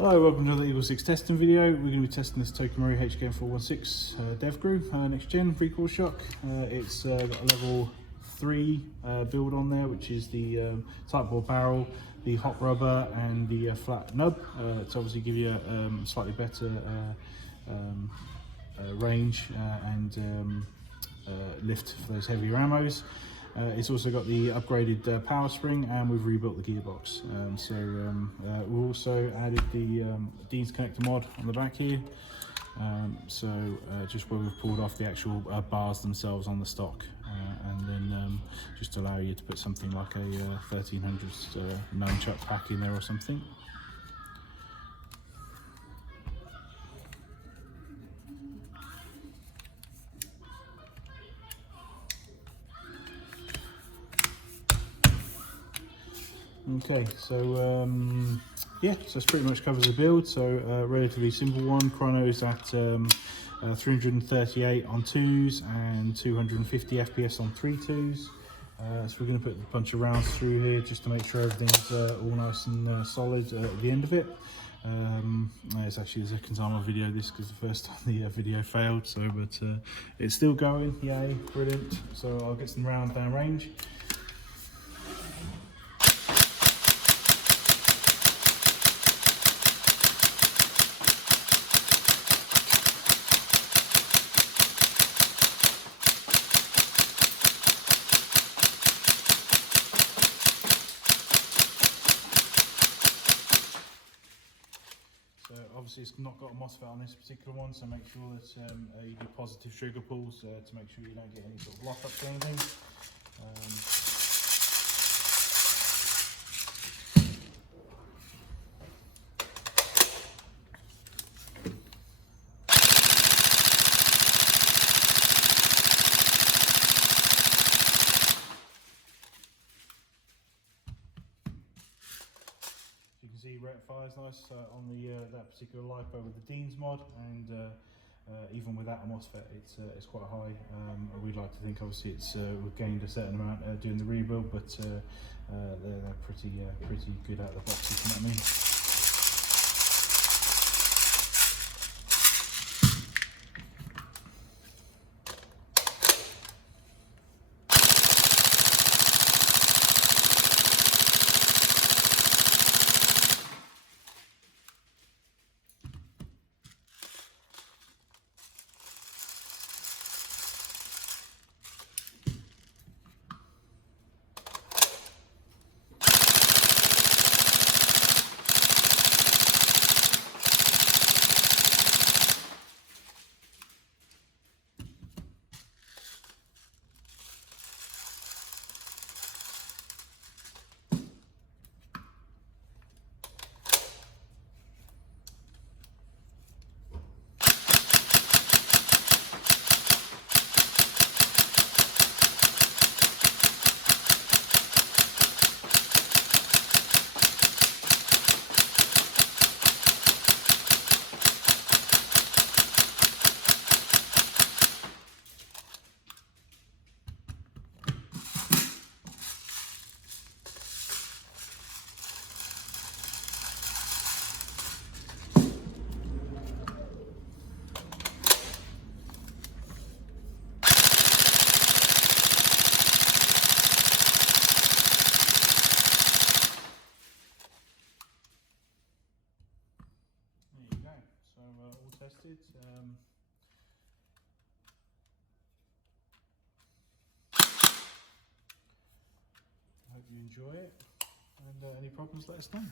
Hello, welcome to the EagleSix testing video. We're going to be testing this Tokamori HKM 416 Devgru next gen recoil shock. It's got a level 3 build on there, which is the tight bore barrel, the hot rubber and the flat nub to obviously give you a slightly better range and lift for those heavier ammos. It's also got the upgraded power spring, and we've rebuilt the gearbox. We've also added the Dean's connector mod on the back here. Just where we've pulled off the actual bars themselves on the stock, and then just allow you to put something like a 1300s nunchuck pack in there or something. Okay, so yeah, so this pretty much covers the build. So relatively simple one. Chrono's at 338 on 2s and 250 FPS on 3.2s. So we're going to put a bunch of rounds through here just to make sure everything's all nice and solid at the end of it. It's actually the second time I videoed this because the first time the video failed. But it's still going. Yay, brilliant. So I'll get some rounds down range. Obviously it's not got a MOSFET on this particular one, so make sure that you do positive trigger pulls to make sure you don't get any sort of lockups or anything. You can see rectifier's nice on the that particular Lipo with the Dean's mod, and even without a MOSFET it's quite high. We'd like to think obviously we've gained a certain amount doing the rebuild, but they're pretty good out of the box, if you know what I mean. All tested. I hope you enjoy it, and any problems let us know.